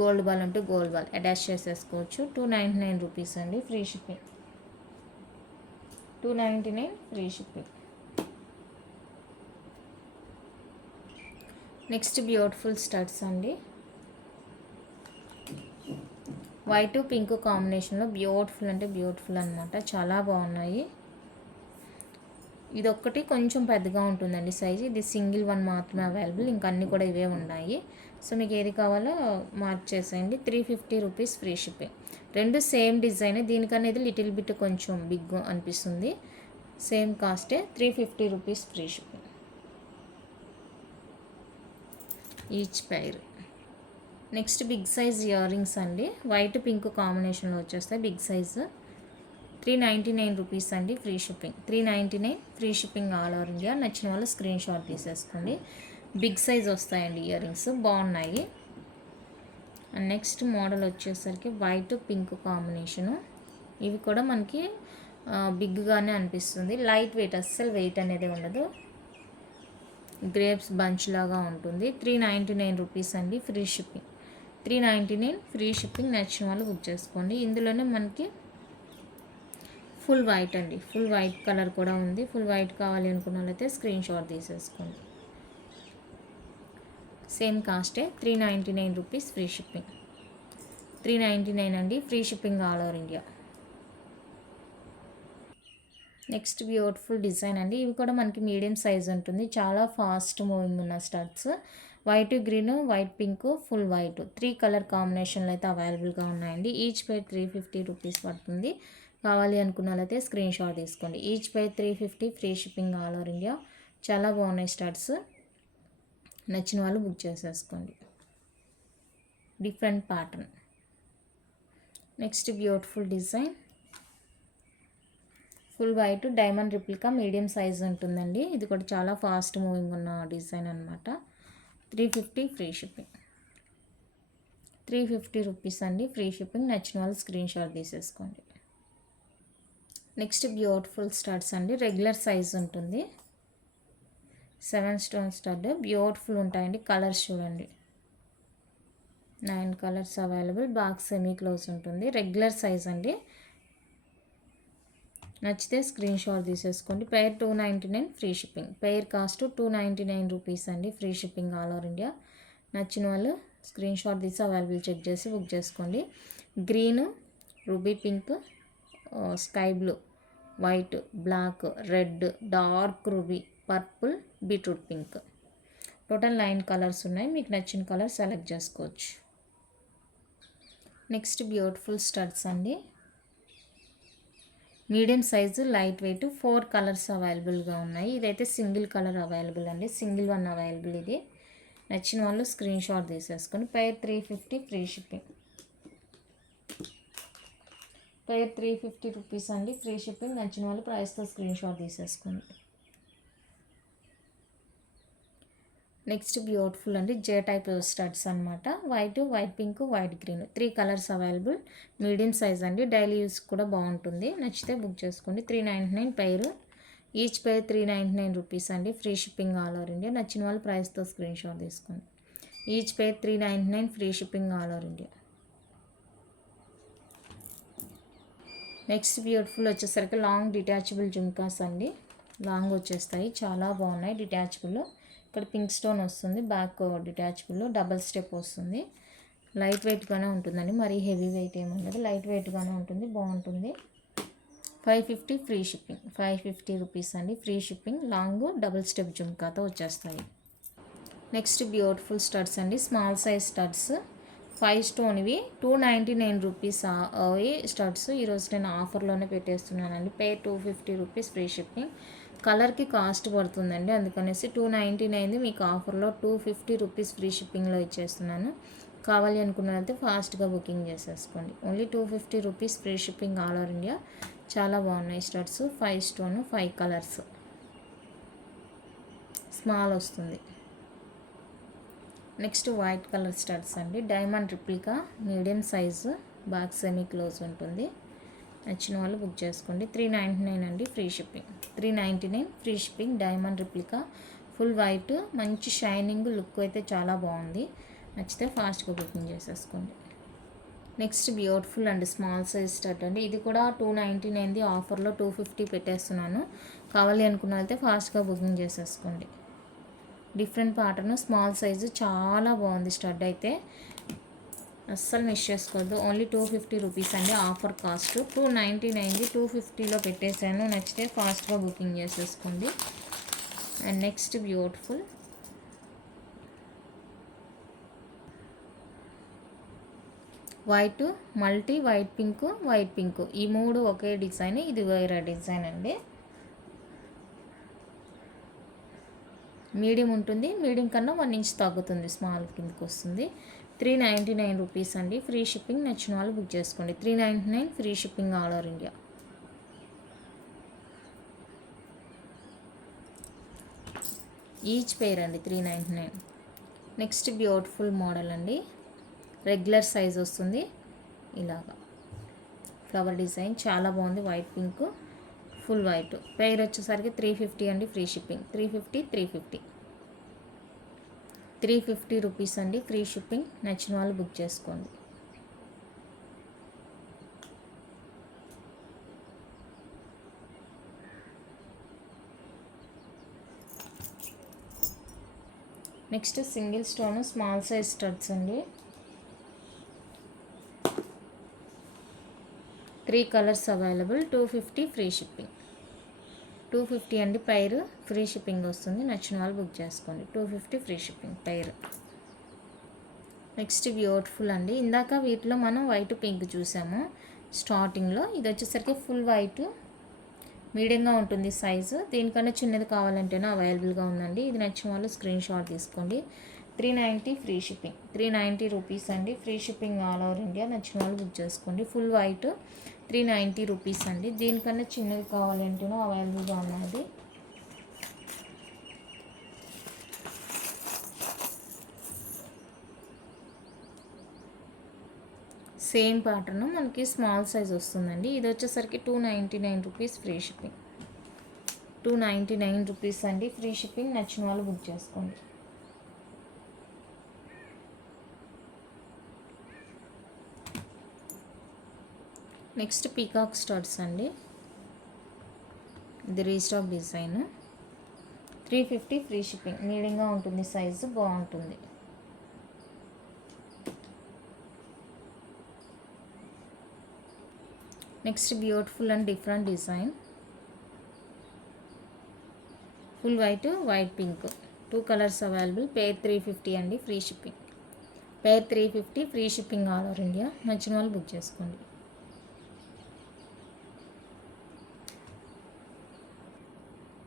గోల్డ్ బాల్ ఉంటే గోల్డ్ బాల్ అటాచ్ చేసేసుకోవచ్చు. 299 రూపీస్ అండి, free shipping. 299 free shipping. Next beautiful studs అండి. వైట్ పింక్ కాంబినేషన్లో బ్యూటిఫుల్ అంటే బ్యూటిఫుల్ అనమాట, చాలా బాగున్నాయి. ఇదొక్కటి కొంచెం పెద్దగా ఉంటుందండి సైజ్, ఇది సింగిల్ వన్ మాత్రమే అవైలబుల్, ఇంకా అన్నీ కూడా ఇవే ఉన్నాయి. సో మీకు ఏది కావాలో మార్క్ చేసేయండి. 350 రూపీస్ ఫ్రీ షిప్పింగ్. రెండు సేమ్ డిజైన్, దీనికన్నా ఇది లిటిల్ బిట్ కొంచెం బిగ్ అనిపిస్తుంది. సేమ్ కాస్టే, 350 rupees free shipping each pair. Next big size earrings అండి. వైట్ పింక్ కాంబినేషన్లో వచ్చేస్తాయి, బిగ్ సైజు. 399 రూపీస్ అండి, free shipping. 399 free shipping all over India. నచ్చిన వాళ్ళు స్క్రీన్ షాట్ తీసేసుకోండి. బిగ్ సైజ్ వస్తాయండి ఇయర్ రింగ్స్, బాగున్నాయి. అండ్ నెక్స్ట్ మోడల్ వచ్చేసరికి వైట్ పింక్ కాంబినేషను. ఇవి కూడా మనకి బిగ్గానే అనిపిస్తుంది, లైట్ వెయిట్, అస్సలు వెయిట్ అనేది ఉండదు, గ్రేప్స్ బంచ్ లాగా ఉంటుంది. 399 రూపీస్ అండి, ఫ్రీ షిప్పింగ్. 399 free shipping. నచ్చిన వాళ్ళు బుక్ చేసుకోండి. ఇందులోనే మనకి ఫుల్ వైట్ అండి, ఫుల్ వైట్ కలర్ కూడా ఉంది. ఫుల్ వైట్ కావాలి అనుకున్న వాళ్ళైతే స్క్రీన్ షాట్ తీసేసుకోండి. సేమ్ కాస్టే, 399 రూపీస్ ఫ్రీ షిప్పింగ్. 399 అండి, free shipping all over India. Next beautiful design అండి. ఇవి కూడా మనకి మీడియం సైజ్ ఉంటుంది, చాలా ఫాస్ట్ మూవింగ్ ఉన్న studs. White green, white pink, full white, 3 colour కాంబినేషన్లు అయితే అవైలబుల్గా ఉన్నాయండి. ఈచ్ పై 350 రూపీస్ పడుతుంది. కావాలి అనుకున్న వాళ్ళైతే స్క్రీన్ షాట్ తీసుకోండి. ఈచ్ పై 350 free shipping all over India. చాలా బాగున్నాయి స్టడ్స్, నచ్చిన వాళ్ళు బుక్ చేసేసుకోండి. Different pattern. Next beautiful design, full white diamond replica, medium size ఉంటుందండి. ఇది కూడా చాలా ఫాస్ట్ మూవింగ్ ఉన్న డిజైన్ అనమాట. 350 ఫ్రీ షిప్పింగ్. 350 రూపీస్ అండి, ఫ్రీ షిప్పింగ్. నచ్చిన వాళ్ళు స్క్రీన్ షాట్ తీసేసుకోండి. నెక్స్ట్ బ్యూటిఫుల్ స్టడ్స్ అండి. రెగ్యులర్ సైజ్ ఉంటుంది, 7 స్టోన్ స్టడ్, బ్యూటిఫుల్ ఉంటాయండి. కలర్స్ చూడండి, 9 colours available. Box semi close ఉంటుంది, రెగ్యులర్ సైజ్ అండి. నచ్చితే స్క్రీన్ షాట్ తీసేసుకోండి. Pair 299 free shipping. Pair cost 299 rupees అండి, free shipping all over India. నచ్చిన వాళ్ళు స్క్రీన్ షాట్ తీసి అవైలబుల్ చెక్ చేసి బుక్ చేసుకోండి. Green, ruby pink, sky blue, white, black, red, dark ruby, purple, beetroot pink, total 9 colours ఉన్నాయి. మీకు నచ్చిన colour select చేసుకోవచ్చు. నెక్స్ట్ బ్యూటిఫుల్ స్టడ్స్ అండి. Medium size, light weight, 4 colours అవైలబుల్గా ఉన్నాయి. ఇదైతే సింగిల్ కలర్ అవైలబుల్ అండి, సింగిల్ వన్ అవైలబుల్. ఇది నచ్చిన వాళ్ళు స్క్రీన్ షాట్ తీసేసుకొని. Pair 350 free shipping. Pair 350 rupees అండి, ఫ్రీ షిప్పింగ్. నచ్చిన వాళ్ళు ప్రైస్తో స్క్రీన్ షాట్ తీసేసుకోండి. నెక్స్ట్ బ్యూటిఫుల్ అండి, జే టైప్ స్టడ్స్ అనమాట. White, white pink, white green, 3 colours available. Medium size అండి, డైలీ యూస్ కూడా బాగుంటుంది. నచ్చితే బుక్ చేసుకోండి. 399 పెయిర్. ఈచ్ పెయిర్ 399 రూపీస్ అండి, free shipping all over India. నచ్చిన వాళ్ళు ప్రైస్తో స్క్రీన్ షాట్ తీసుకోండి. Each pair 399, free shipping all over India. Next beautiful వచ్చేసరికి లాంగ్ డిటాచబుల్ జుమ్కాస్ అండి. లాంగ్ వచ్చేస్తాయి, చాలా బాగున్నాయి. డిటాచబుల్, ఇక్కడ పింక్ స్టోన్ వస్తుంది, బ్యాక్ డిటాచబుల్, డబల్ స్టెప్ వస్తుంది. లైట్ వెయిట్గానే ఉంటుందండి, మరీ హెవీ వెయిట్ ఏమి ఉండదు, లైట్ వెయిట్గానే ఉంటుంది, బాగుంటుంది. 550 ఫ్రీ షిప్పింగ్. 550 రూపీస్ అండి, free shipping. Long double step జుమ్కాతో వచ్చేస్తాయి. నెక్స్ట్ బ్యూటిఫుల్ స్టడ్స్ అండి, స్మాల్ సైజ్ స్టడ్స్. 5 స్టోన్ ఇవి 299 రూపీస్ అవి స్టడ్స్. ఈరోజు నేను ఆఫర్లోనే పెట్టేస్తున్నానండి. Pair 250 rupees, free shipping. కలర్కి కాస్ట్ పడుతుందండి, అందుకనేసి 299 మీకు ఆఫర్లో 250 రూపీస్ ఫ్రీ షిప్పింగ్లో ఇచ్చేస్తున్నాను. కావాలి అనుకున్నట్లయితే ఫాస్ట్గా బుకింగ్ చేసేసుకోండి. Only 250 rupees free shipping all over India. చాలా బాగున్నాయి స్టడ్స్. 5 స్టోన్ 5 కలర్స్, స్మాల్ వస్తుంది. నెక్స్ట్ వైట్ కలర్ స్టడ్స్ అండి, diamond replica medium size, back semi close ఉంటుంది. నచ్చిన వాళ్ళు బుక్ చేసుకోండి. 399 అండి free shipping. 399 free shipping. Diamond replica full white, మంచి షైనింగ్ లుక్ అయితే చాలా బాగుంది. నచ్చితే ఫాస్ట్గా బుకింగ్ చేసేసుకోండి. Next beautiful and small size stud అండి, ఇది కూడా 299 ఆఫర్లో 250 పెట్టేస్తున్నాను. కావాలి అనుకున్న అయితే ఫాస్ట్గా బుకింగ్ చేసేసుకోండి. డిఫరెంట్ ప్యాటర్న్, స్మాల్ సైజు, చాలా బాగుంది స్టడ్ అయితే, అస్సలు మిస్ చేసుకోవద్దు. ఓన్లీ 250 రూపీస్ అండి ఆఫర్ కాస్ట్. 299 250లో పెట్టేశాను. నెక్స్ట్ ఫాస్ట్గా బుకింగ్ చేసేసుకోండి. And next beautiful white multi white pink ఈ మూడు ఒకే డిజైన్, ఇది వేరే డిజైన్ అండి. మీడియం ఉంటుంది, మీడియం కన్నా 1 ఇంచ్ తగ్గుతుంది, స్మాల్ కిందకి వస్తుంది. 399 రూపీస్ అండి ఫ్రీ షిప్పింగ్. నచ్చిన వాళ్ళు బుక్ చేసుకోండి. 399 free shipping all over India. Each పేర్ అండి 399. నెక్స్ట్ బ్యూటిఫుల్ మోడల్ అండి, రెగ్యులర్ సైజ్ వస్తుంది, ఇలాగా ఫ్లవర్ డిజైన్ చాలా బాగుంది. వైట్ పింక్ ఫుల్ వైట్, పేర్ వచ్చేసరికి 350 అండి ఫ్రీ షిప్పింగ్. 350 రూపీస్ అండి ఫ్రీ షిప్పింగ్. నచ్చిన వాళ్ళు బుక్ చేసుకోండి. Next single stone small size studs అండి, 3 కలర్స్ అవైలబుల్. 250 free shipping. 250 అండి పైరు, ఫ్రీ షిప్పింగ్ వస్తుంది. నచ్చిన వాళ్ళు బుక్ చేసుకోండి. 250 ఫ్రీ షిప్పింగ్ పైరు. నెక్స్ట్ బ్యూటిఫుల్ అండి, ఇందాక వీటిలో మనం వైట్ పింక్ చూసాము స్టార్టింగ్లో, ఇది వచ్చేసరికి ఫుల్ వైట్, మీడియంగా ఉంటుంది సైజు. దీనికన్నా చిన్నది కావాలంటేనే అవైలబుల్గా ఉందండి. ఇది నచ్చిన వాళ్ళు స్క్రీన్ షాట్ తీసుకోండి. 390 ఫ్రీ షిప్పింగ్. 390 రూపీస్ అండి free shipping all over India. నచ్చిన వాళ్ళు బుక్ చేసుకోండి. ఫుల్ వైట్ 390 రూపీస్ అండి. దీనికన్నా చిన్నది కావాలంటేనో అవైలబుల్గా ఉన్నది. సేమ్ ప్యాటర్న్ మనకి స్మాల్ సైజ్ వస్తుందండి. ఇది వచ్చేసరికి 299 రూపీస్ ఫ్రీ షిప్పింగ్. 299 రూపీస్ అండి ఫ్రీ షిప్పింగ్. నచ్చిన వాళ్ళు బుక్ చేసుకోండి. నెక్స్ట్ పీకాక్ స్టడ్స్ అండి, ఇది రీస్టాక్ డిజైన్. 350 free shipping. మీడియంగా ఉంటుంది సైజు, బాగుంటుంది. Next beautiful and different design, full white pink 2 colours available. Pair 350 అండి free shipping. Pair 350 free shipping all over India. నచ్చిన వాళ్ళు బుక్ చేసుకోండి.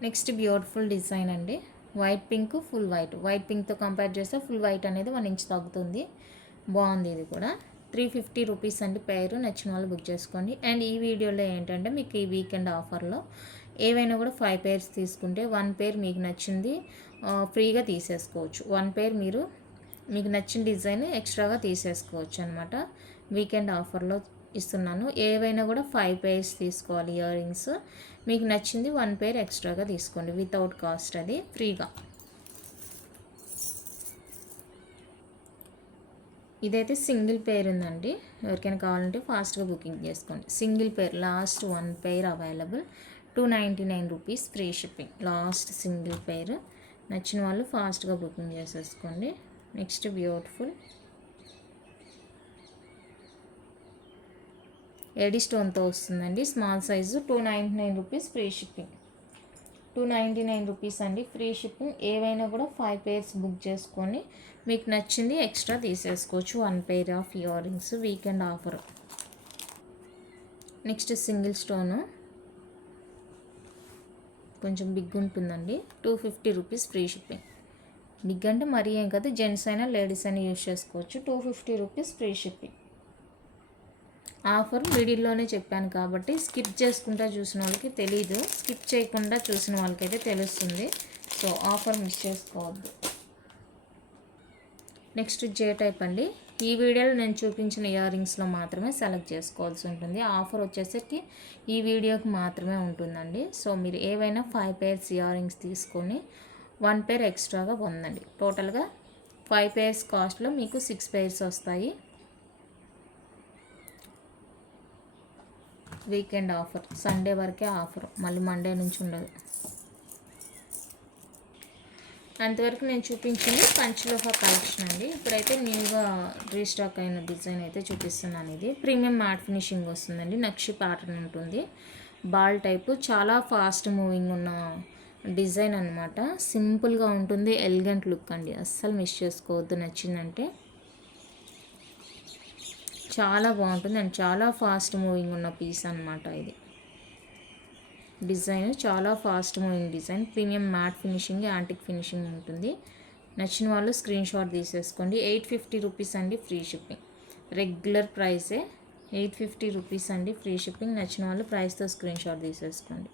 నెక్స్ట్ బ్యూటిఫుల్ డిజైన్ అండి, వైట్ పింక్ ఫుల్ వైట్ పింక్తో compare చేస్తే ఫుల్ వైట్ అనేది 1 inch తగ్గుతుంది, బాగుంది. ఇది కూడా 350 రూపీస్ అండి పేరు. నచ్చిన వాళ్ళు బుక్ చేసుకోండి. అండ్ ఈ వీడియోలో ఏంటంటే మీకు ఈ వీకెండ్ ఆఫర్లో ఏవైనా కూడా 5 పేర్స్ తీసుకుంటే 1 పేర్ మీకు నచ్చింది ఫ్రీగా తీసేసుకోవచ్చు. 1 పేర్ మీకు నచ్చిన డిజైన్ ఎక్స్ట్రాగా తీసేసుకోవచ్చు అనమాట. వీకెండ్ ఆఫర్లో ఇస్తున్నాను. ఏవైనా కూడా 5 పేర్స్ తీసుకోవాలి ఇయర్ రింగ్స్. మీకు నచ్చింది 1 పేర్ ఎక్స్ట్రాగా తీసుకోండి, వితౌట్ కాస్ట్, అది ఫ్రీగా. ఇదైతే సింగిల్ పేర్ ఉందండి, ఎవరికైనా కావాలంటే ఫాస్ట్గా బుకింగ్ చేసుకోండి. సింగిల్ పేర్, లాస్ట్ 1 పేర్ available. 299 rupees free shipping. Last single పేర్. నచ్చిన వాళ్ళు ఫాస్ట్గా బుకింగ్ చేసేసుకోండి. నెక్స్ట్ బ్యూటిఫుల్ ఎడీ స్టోన్తో వస్తుందండి, small size. 299 rupees free shipping. 299 rupees అండి ఫ్రీ షిప్పింగ్. ఏవైనా కూడా 5 పేర్స్ బుక్ చేసుకొని మీకు నచ్చింది ఎక్స్ట్రా తీసేసుకోవచ్చు. 1 pair of ear rings, weekend offer. Next single stone కొంచెం బిగ్ ఉంటుందండి. 250 రూపీస్ ఫ్రీ షిప్పింగ్. బిగ్ అంటే మరీ ఏం కాదు, జెంట్స్ అయినా లేడీస్ అయినా యూజ్ చేసుకోవచ్చు. 250 రూపీస్ ఫ్రీ షిప్పింగ్. ఆఫర్ మిడిల్లోనే చెప్పాను కాబట్టి స్కిప్ చేసుకుంటా చూసిన వాళ్ళకి తెలీదు, స్కిప్ చేయకుండా చూసిన వాళ్ళకైతే తెలుస్తుంది. సో ఆఫర్ మిస్ చేసుకోవద్దు. నెక్స్ట్ జే టైప్ అండి. ఈ వీడియోలో నేను చూపించిన ఇయర్ రింగ్స్లో మాత్రమే సెలెక్ట్ చేసుకోవాల్సి ఉంటుంది. ఆఫర్ వచ్చేసరికి ఈ వీడియోకి మాత్రమే ఉంటుందండి. సో మీరు ఏవైనా 5 pairs ఇయర్ రింగ్స్ తీసుకొని 1 pair ఎక్స్ట్రాగా పొందండి. టోటల్గా 5 pairs కాస్ట్లో మీకు 6 pairs వస్తాయి. వీకెండ్ ఆఫర్, సండే వరకే ఆఫర్, మళ్ళీ మండే నుంచి ఉండదు. అంతవరకు నేను చూపించింది పంచలోహ కలెక్షన్ అండి. ఇప్పుడైతే న్యూగా రీస్టాక్ అయిన డిజైన్ అయితే చూపిస్తున్నాను. ఇది ప్రీమియం మ్యాట్ ఫినిషింగ్ వస్తుందండి. నక్షి ప్యాటర్న్ ఉంటుంది, బాల్ టైపు, చాలా ఫాస్ట్ మూవింగ్ ఉన్న డిజైన్ అనమాట. సింపుల్గా ఉంటుంది, ఎలిగెంట్ లుక్ అండి, అస్సలు మిస్ చేసుకోవద్దు. నచ్చిందంటే చాలా బాగుంటుంది అండ్ చాలా ఫాస్ట్ మూవింగ్ ఉన్న పీస్ అనమాట. ఇది డిజైన్ చాలా fast moving design, premium matte finishing, antique finishing ఉంటుంది. నచ్చిన వాళ్ళు స్క్రీన్ షాట్ తీసేసుకోండి. 850 రూపీస్ అండి ఫ్రీ షిప్పింగ్. రెగ్యులర్ ప్రైసే 850 రూపీస్ అండి ఫ్రీ షిప్పింగ్. నచ్చిన వాళ్ళు ప్రైస్తో స్క్రీన్ షాట్ తీసేసుకోండి.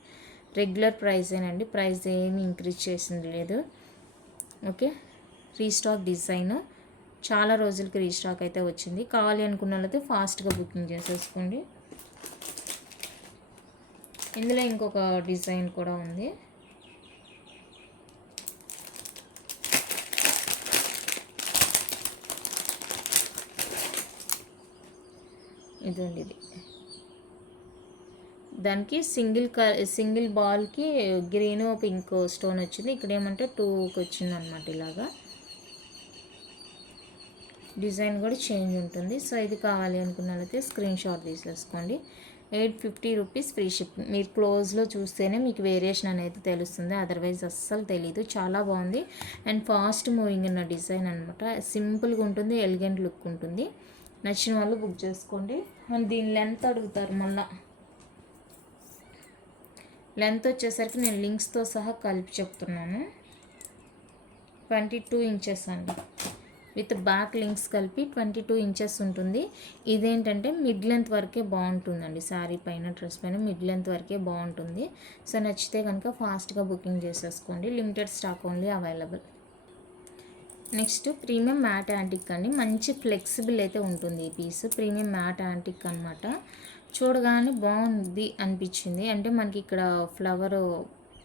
రెగ్యులర్ ప్రైసేనండి, ప్రైస్ ఏమి ఇంక్రీజ్ చేసింది లేదు. ఓకే, రీస్టాక్ డిజైన్ చాలా రోజులకి రీస్టాక్ అయితే వచ్చింది. కావాలి అనుకున్న వాళ్ళైతే ఫాస్ట్గా బుకింగ్ చేసేసుకోండి. ఇందులో ఇంకొక డిజైన్ కూడా ఉంది. ఇదండి, ఇది దానికి సింగిల్ బాల్కి గ్రీన్ పింక్ స్టోన్ వచ్చింది. ఇక్కడ ఏమంటే 2కి వచ్చింది అనమాట. ఇలాగా డిజైన్ కూడా చేంజ్ ఉంటుంది. సో ఇది కావాలి అనుకున్న వాళ్ళైతే స్క్రీన్ షాట్ తీసేసుకోండి. 850 రూపీస్ ఫ్రీ షిప్పింగ్. మీరు క్లోజ్లో చూస్తేనే మీకు వేరియేషన్ అనేది తెలుస్తుంది, అదర్వైజ్ అస్సలు తెలీదు. చాలా బాగుంది అండ్ ఫాస్ట్ మూవింగ్ ఉన్న డిజైన్ అనమాట. సింపుల్గా ఉంటుంది, ఎలిగెంట్ లుక్ ఉంటుంది. నచ్చిన వాళ్ళు బుక్ చేసుకోండి. అండ్ దీని లెంత్ అడుగుతారు మళ్ళీ. లెంత్ వచ్చేసరికి నేను లింక్స్తో సహా కలిపి చెప్తున్నాను. 22 ఇంచెస్ అండి, విత్ బ్యాక్ లింక్స్ కలిపి 22 ఇంచెస్ ఉంటుంది. ఇదేంటంటే మిడ్ లెంత్ వరకే బాగుంటుందండి. శారీ పైన, డ్రెస్ పైన మిడ్ లెంత్ వరకే బాగుంటుంది. సో నచ్చితే కనుక ఫాస్ట్గా బుకింగ్ చేసేసుకోండి. Limited stock only available. Next premium matte antique అండి. మంచి ఫ్లెక్సిబుల్ అయితే ఉంటుంది ఈ పీస్. ప్రీమియం మ్యాట్ యాంటిక్ అనమాట. చూడగానే బాగుంది అనిపించింది. అంటే మనకి ఇక్కడ ఫ్లవర్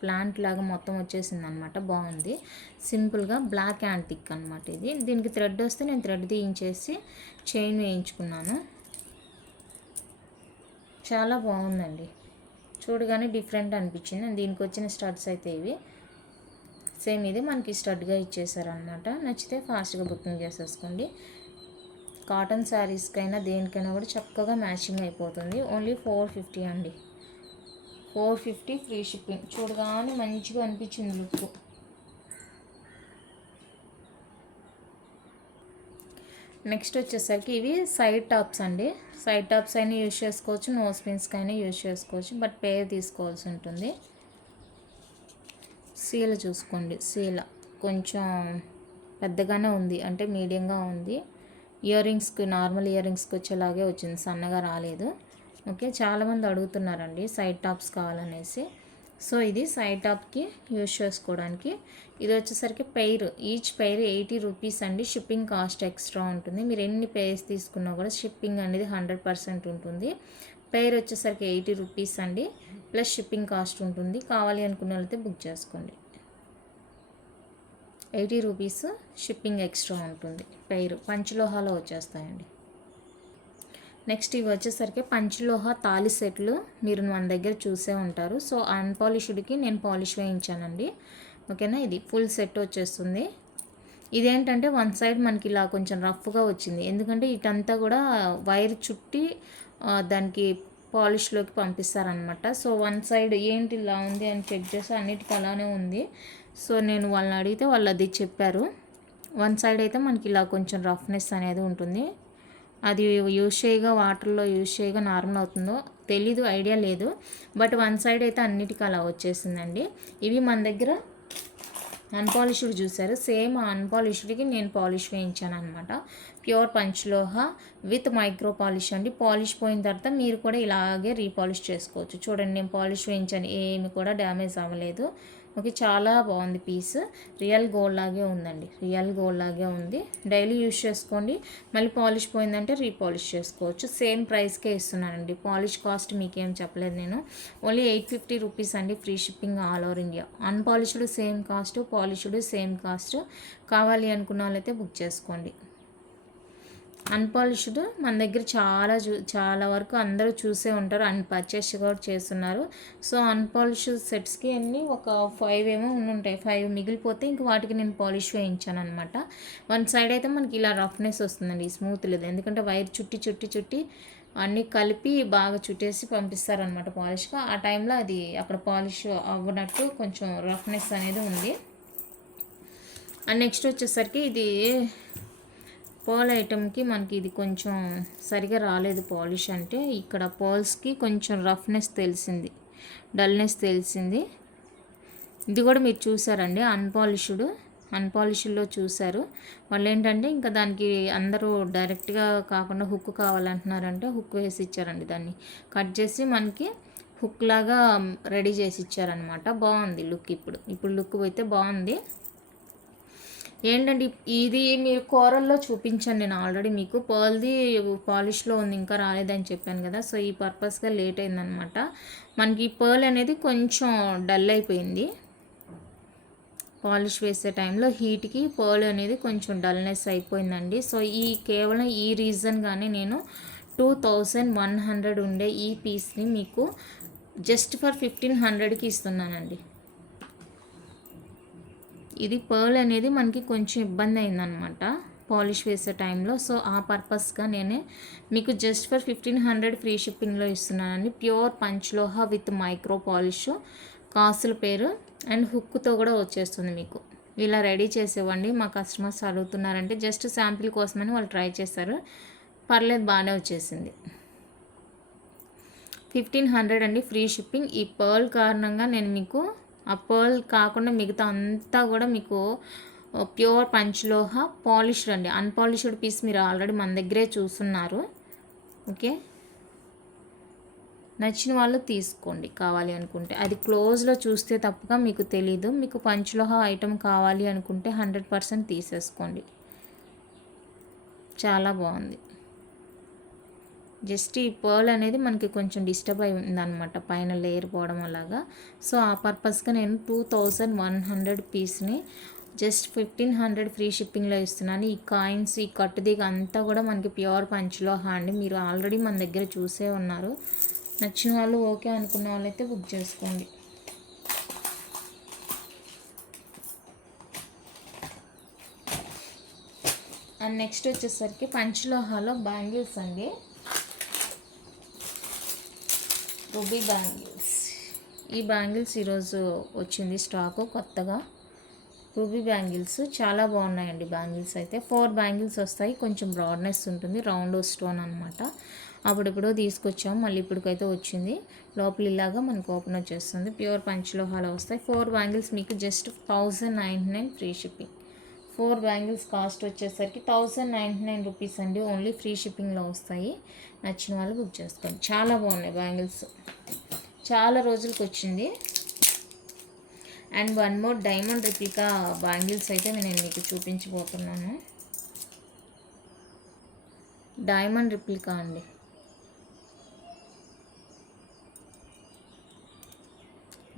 ప్లాంట్ లాగా మొత్తం వచ్చేసింది అనమాట. బాగుంది, సింపుల్గా బ్లాక్ యాంటిక్ అనమాట. ఇది దీనికి థ్రెడ్ వస్తే నేను థ్రెడ్ తీయించేసి చైన్ వేయించుకున్నాను. చాలా బాగుందండి, చూడగానే డిఫరెంట్ అనిపించింది. దీనికి వచ్చిన స్టడ్స్ అయితే ఇవి సేమ్ ఇది మనకి స్టడ్గా ఇచ్చేసారనమాట. నచ్చితే ఫాస్ట్గా బుకింగ్ చేసేసుకోండి. కాటన్ శారీస్కైనా దేనికైనా కూడా చక్కగా మ్యాచింగ్ అయిపోతుంది. ఓన్లీ 450 అండి. 450 ఫ్రీ షిప్పింగ్. చూడగానే మంచిగా అనిపించింది లుక్. నెక్స్ట్ వచ్చేసరికి ఇవి సైడ్ టాప్స్ అండి. సైడ్ టాప్స్ అయినా యూజ్ చేసుకోవచ్చు, నోస్ పిన్స్కి అయినా యూజ్ చేసుకోవచ్చు, బట్ పేర్ తీసుకోవాల్సి ఉంటుంది. సీల చూసుకోండి, సీల కొంచెం పెద్దగానే ఉంది, అంటే మీడియంగా ఉంది. ఇయర్ రింగ్స్కి, నార్మల్ ఇయర్ రింగ్స్కి వచ్చేలాగే వచ్చింది, సన్నగా రాలేదు. ఓకే, చాలామంది అడుగుతున్నారండి సైడ్ టాప్స్ కావాలనేసి. సో ఇది సైడ్ టాప్కి యూజ్ చేసుకోవడానికి. ఇది వచ్చేసరికి పెయిర్, ఈచ్ పెయిర్ 80 రూపీస్ అండి. షిప్పింగ్ కాస్ట్ ఎక్స్ట్రా ఉంటుంది. మీరు ఎన్ని పెయిర్స్ తీసుకున్నా కూడా షిప్పింగ్ అనేది 100% ఉంటుంది. పెయిర్ వచ్చేసరికి 80 రూపీస్ అండి, ప్లస్ షిప్పింగ్ కాస్ట్ ఉంటుంది. కావాలి అనుకున్న వాళ్ళైతే బుక్ చేసుకోండి. 80 రూపీస్ షిప్పింగ్ ఎక్స్ట్రా ఉంటుంది. పెయిర్ పంచలోహాలో వచ్చేస్తాయండి. నెక్స్ట్ ఇవి వచ్చేసరికి పంచలోహ తాళి సెట్లు మీరు మన దగ్గర చూసే ఉంటారు. సో అన్పాలిష్డ్కి నేను పాలిష్ వేయించానండి. ఓకేనా, ఇది ఫుల్ సెట్ వచ్చేస్తుంది. ఇదేంటంటే వన్ సైడ్ మనకి ఇలా కొంచెం రఫ్గా వచ్చింది, ఎందుకంటే ఇటంతా కూడా వైర్ చుట్టి దానికి పాలిష్లోకి పంపిస్తారనమాట. సో వన్ సైడ్ ఏంటి ఇలా ఉంది అని చెక్ చేసి అన్నిటికీ అలానే ఉంది. సో నేను వాళ్ళని అడిగితే వాళ్ళు అది చెప్పారు. వన్ సైడ్ అయితే మనకి ఇలా కొంచెం రఫ్నెస్ అనేది ఉంటుంది. అది యూజ్ చేయగా వాటర్లో యూజ్ చేయగా నార్మల్ అవుతుందో తెలీదు, ఐడియా లేదు. బట్ వన్ సైడ్ అయితే అన్నిటికీ అలా వచ్చేసిందండి. ఇవి మన దగ్గర అన్పాలిష్డ్ చూసారు, సేమ్ ఆ అన్పాలిష్డ్కి నేను పాలిష్ వేయించాను అనమాట. Pure panchaloha with micro polish అండి. పాలిష్ పోయిన తర్వాత మీరు కూడా ఇలాగే రీపాలిష్ చేసుకోవచ్చు. చూడండి, నేను పాలిష్ వేయించాను, ఏమి కూడా డ్యామేజ్ అవ్వలేదు. ఓకే, చాలా బాగుంది పీస్. రియల్ గోల్డ్ లాగే ఉందండి, రియల్ గోల్డ్ లాగే ఉంది. డైలీ యూస్ చేసుకోండి. మళ్ళీ పాలిష్ పోయిందంటే రీపాలిష్ చేసుకోవచ్చు. సేమ్ ప్రైస్కే ఇస్తున్నానండి. పాలిష్ కాస్ట్ మీకేం చెప్పలేదు నేను. ఓన్లీ 850 రూపీస్ అండి, free shipping all over India. Unpolished same cost, polished same cost. కావాలి అనుకున్న వాళ్ళైతే బుక్ చేసుకోండి. అన్పాలిష్డ్ మన దగ్గర చాలా వరకు అందరూ చూసే ఉంటారు, పర్చేస్ కూడా చేస్తున్నారు. సో అన్పాలిష్డ్ సెట్స్కి అన్నీ ఒక 5 ఏమో ఉంటాయి. 5 మిగిలిపోతే ఇంక వాటికి నేను పాలిష్ వేయించాను అనమాట. వన్ సైడ్ అయితే మనకి ఇలా రఫ్నెస్ వస్తుందండి, స్మూత్ లేదు. ఎందుకంటే వైర్ చుట్టి అన్నీ కలిపి బాగా చుట్టేసి పంపిస్తారనమాట పాలిష్గా. ఆ టైంలో అది అక్కడ పాలిష్ అవ్వనట్టు కొంచెం రఫ్నెస్ అనేది ఉంది. అండ్ నెక్స్ట్ వచ్చేసరికి ఇది పర్ల్ ఐటమ్కి మనకి ఇది కొంచెం సరిగా రాలేదు పాలిష్. అంటే ఇక్కడ పర్ల్స్కి కొంచెం రఫ్నెస్ తెలిసింది, డల్నెస్ తెలిసింది. ఇది కూడా మీరు చూసారండి, అన్పాలిష్డ్లో చూసారు. వాళ్ళు ఏంటంటే ఇంకా దానికి అందరూ డైరెక్ట్గా కాకుండా హుక్ కావాలంటున్నారంటే హుక్ వేసి ఇచ్చారండి. దాన్ని కట్ చేసి మనకి హుక్ లాగా రెడీ చేసి ఇచ్చారనమాట. బాగుంది లుక్. ఇప్పుడు లుక్ అయితే బాగుంది. ఏంటంటే ఇది మీరు కోరల్లో చూపించాను నేను ఆల్రెడీ మీకు. పర్ల్ది పాలిష్లో ఉంది, ఇంకా రాలేదని చెప్పాను కదా. సో ఈ పర్పస్గా లేట్ అయిందనమాట. మనకి పర్ల్ అనేది కొంచెం డల్ అయిపోయింది. పాలిష్ వేసే టైంలో హీట్కి పర్ల్ అనేది కొంచెం డల్నెస్ అయిపోయిందండి. సో కేవలం ఈ రీజన్గానే నేను 2100 ఉండే ఈ పీస్ని మీకు జస్ట్ ఫర్ 1500కి ఇస్తున్నానండి. ఇది పర్ల్ అనేది మనకి కొంచెం ఇబ్బంది అయిందనమాట పాలిష్ వేసే టైంలో. సో ఆ పర్పస్గా నేనే మీకు జస్ట్ ఫర్ 1500 ఫ్రీ షిప్పింగ్లో ఇస్తున్నానండి. Pure panchaloha with micro polish, కాసుల పేరు అండ్ హుక్తో కూడా వచ్చేస్తుంది మీకు. ఇలా రెడీ చేసేవ్వండి. మా కస్టమర్స్ అడుగుతున్నారంటే జస్ట్ శాంపిల్ కోసమని వాళ్ళు ట్రై చేశారు, పర్లేదు బాగానే వచ్చేసింది. 1500 అండి ఫ్రీ షిప్పింగ్. ఈ పర్ల్ కారణంగా నేను మీకు ఆ పర్ల్ కాకుండా మిగతా అంతా కూడా మీకు ప్యూర్ పంచలోహ పాలిష్డ్ అండి. అన్పాలిష్డ్ పీస్ మీరు ఆల్రెడీ మన దగ్గరే చూస్తున్నారు. ఓకే, నచ్చిన వాళ్ళు తీసుకోండి కావాలి అనుకుంటే. అది క్లోజ్లో చూస్తే తప్పగా మీకు తెలీదు. మీకు పంచలోహ ఐటమ్ కావాలి అనుకుంటే 100% తీసేసుకోండి. చాలా బాగుంది. జస్ట్ ఈ పర్ల్ అనేది మనకి కొంచెం డిస్టర్బ్ అయి ఉందన్నమాట, పైన లేయర్ పోవడం అలాగా. సో ఆ పర్పస్గా నేను 2100 పీస్ని జస్ట్ 1500 ఫ్రీ షిప్పింగ్లో ఇస్తున్నాను. ఈ కాయిన్స్, ఈ కట్టుదిగ అంతా కూడా మనకి ప్యూర్ పంచలోహ అండి. మీరు ఆల్రెడీ మన దగ్గర చూసే ఉన్నారు. నచ్చిన వాళ్ళు, ఓకే అనుకున్న వాళ్ళైతే బుక్ చేసుకోండి. అండ్ నెక్స్ట్ వచ్చేసరికి పంచలోహాలో బ్యాంగిల్స్ అండి, రూబీ బ్యాంగిల్స్. ఈ బ్యాంగిల్స్ ఈరోజు వచ్చింది స్టాకు కొత్తగా. రూబీ బ్యాంగిల్స్ చాలా బాగున్నాయండి. బ్యాంగిల్స్ అయితే 4 బ్యాంగిల్స్ వస్తాయి. కొంచెం బ్రాడ్నెస్ ఉంటుంది, రౌండ్ స్టోన్ అనమాట. అప్పుడెప్పుడో తీసుకొచ్చాము, మళ్ళీ ఇప్పటికైతే వచ్చింది. లోపల ఇలాగా మనకు ఓపెన్ వచ్చేస్తుంది. ప్యూర్ పంచలోహాలు వస్తాయి. 4 బ్యాంగిల్స్ మీకు just 1099 free shipping. 4 bangles cost వచ్చేసరికి 1099 రూపీస్ అండి. ఓన్లీ ఫ్రీ షిప్పింగ్లో వస్తాయి. నచ్చిన వాళ్ళు బుక్ చేసుకోండి. చాలా బాగున్నాయి బ్యాంగిల్స్, చాలా రోజులకి వచ్చింది. And one more diamond replica bangles అయితే నేను మీకు చూపించబోతున్నాను. డైమండ్ రిప్లికా అండి,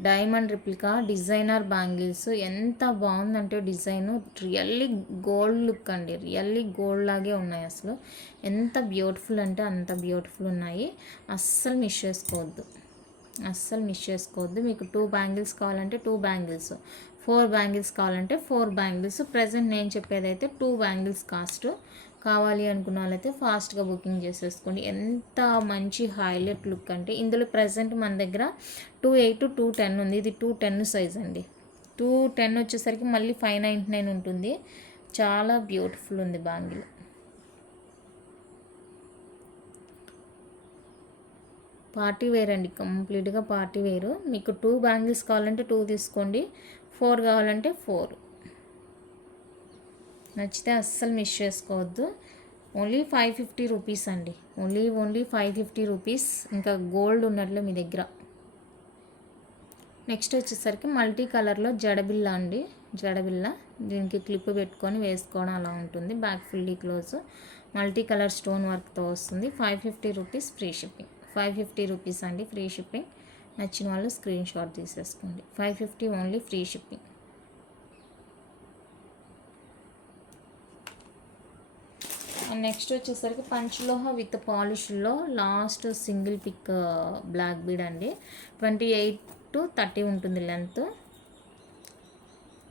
డైమండ్ రిప్లికా డిజైనర్ బ్యాంగిల్స్. ఎంత బాగుందంటే డిజైను రియల్లీ గోల్డ్ లుక్ అండి, రియల్లీ గోల్డ్ లాగే ఉన్నాయి. అసలు ఎంత బ్యూటిఫుల్ అంటే అంత బ్యూటిఫుల్ ఉన్నాయి. అస్సలు మిస్ చేసుకోవద్దు, అస్సలు మిస్ చేసుకోవద్దు. మీకు 2 బ్యాంగిల్స్ కావాలంటే 2 బ్యాంగిల్స్, 4 బ్యాంగిల్స్ కావాలంటే 4 బ్యాంగిల్స్. ప్రజెంట్ నేను చెప్పేదైతే 2 బ్యాంగిల్స్ కాస్ట్. కావాలి అనుకున్న వాళ్ళైతే ఫాస్ట్గా బుకింగ్ చేసేసుకోండి. ఎంత మంచి హైలైట్ లుక్ అంటే ఇందులో ప్రజెంట్ మన దగ్గర 2.8 to 2.10 ఉంది. ఇది 2.10 సైజ్ అండి. 2.10 వచ్చేసరికి మళ్ళీ 599 ఉంటుంది. చాలా బ్యూటిఫుల్ ఉంది బ్యాంగిల్. పార్టీ వేర్ అండి, కంప్లీట్గా పార్టీ వేరు. మీకు 2 బ్యాంగిల్స్ కావాలంటే 2 తీసుకోండి, 4 కావాలంటే 4. నచ్చితే అస్సలు మిస్ చేసుకోవద్దు. ఓన్లీ 550 రూపీస్ అండి, ఓన్లీ 550 రూపీస్. ఇంకా గోల్డ్ ఉన్నట్లు మీ దగ్గర. నెక్స్ట్ వచ్చేసరికి మల్టీ కలర్లో జడబిల్ల అండి, జడబిల్ల. దీనికి క్లిప్ పెట్టుకొని వేసుకోవడం అలా ఉంటుంది. Back fully close, multi colour stone వర్క్తో వస్తుంది. 550 రూపీస్ ఫ్రీ షిప్పింగ్. 550 రూపీస్ అండి ఫ్రీ షిప్పింగ్. నచ్చిన వాళ్ళు స్క్రీన్ షాట్ తీసేసుకోండి. 550 only free shipping. And next వచ్చేసరికి పంచలోహ విత్ పాలిష్లో last single pick black bead అండి. 28 to 30 ఉంటుంది లెంత్.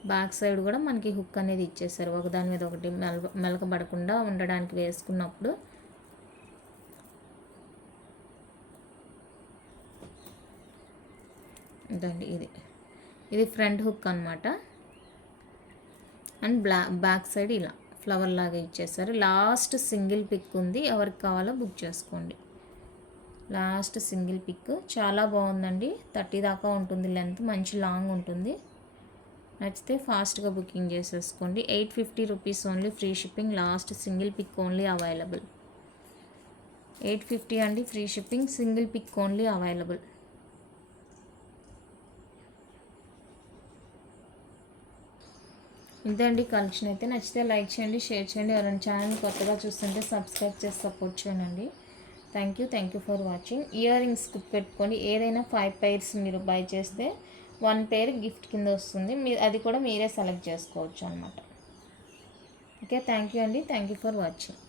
బ్యాక్ సైడ్ కూడా మనకి హుక్ అనేది ఇచ్చేసారు, ఒకదాని మీద ఒకటి మెలకబడకుండా ఉండడానికి వేసుకున్నప్పుడు. ఇదండి, ఇది ఫ్రంట్ హుక్ అనమాట. అండ్ బ్యాక్ సైడ్ ఇలా ఫ్లవర్ లాగా ఇచ్చేసారు. లాస్ట్ సింగిల్ పిక్ ఉంది, ఎవరికి కావాలో బుక్ చేసుకోండి. లాస్ట్ సింగిల్ పిక్ చాలా బాగుందండి. 30 దాకా ఉంటుంది లెంత్, మంచి లాంగ్ ఉంటుంది. నచ్చితే ఫాస్ట్గా బుకింగ్ చేసేసుకోండి. 850 rupees only free shipping. Last single pick only available. 850 అండి free shipping, single pick only available. ఇంతే కలెక్షన్ అయితే. నచ్చితే లైక్ చేయండి, షేర్ చేయండి. ఎవరైనా ఛానల్ కొత్తగా చూస్తుంటే సబ్స్క్రైబ్ చేసి సపోర్ట్ చేయండి. Thank you for watching. Ear rings పెట్టుకొని ఏదైనా 5 pairs మీరు బై చేస్తే 1 pair గిఫ్ట్ కింద వస్తుంది. అది కూడా మీరే సెలెక్ట్ చేసుకోవచ్చు అనమాట. ఓకే, థ్యాంక్ యూ అండి. Thank you for watching.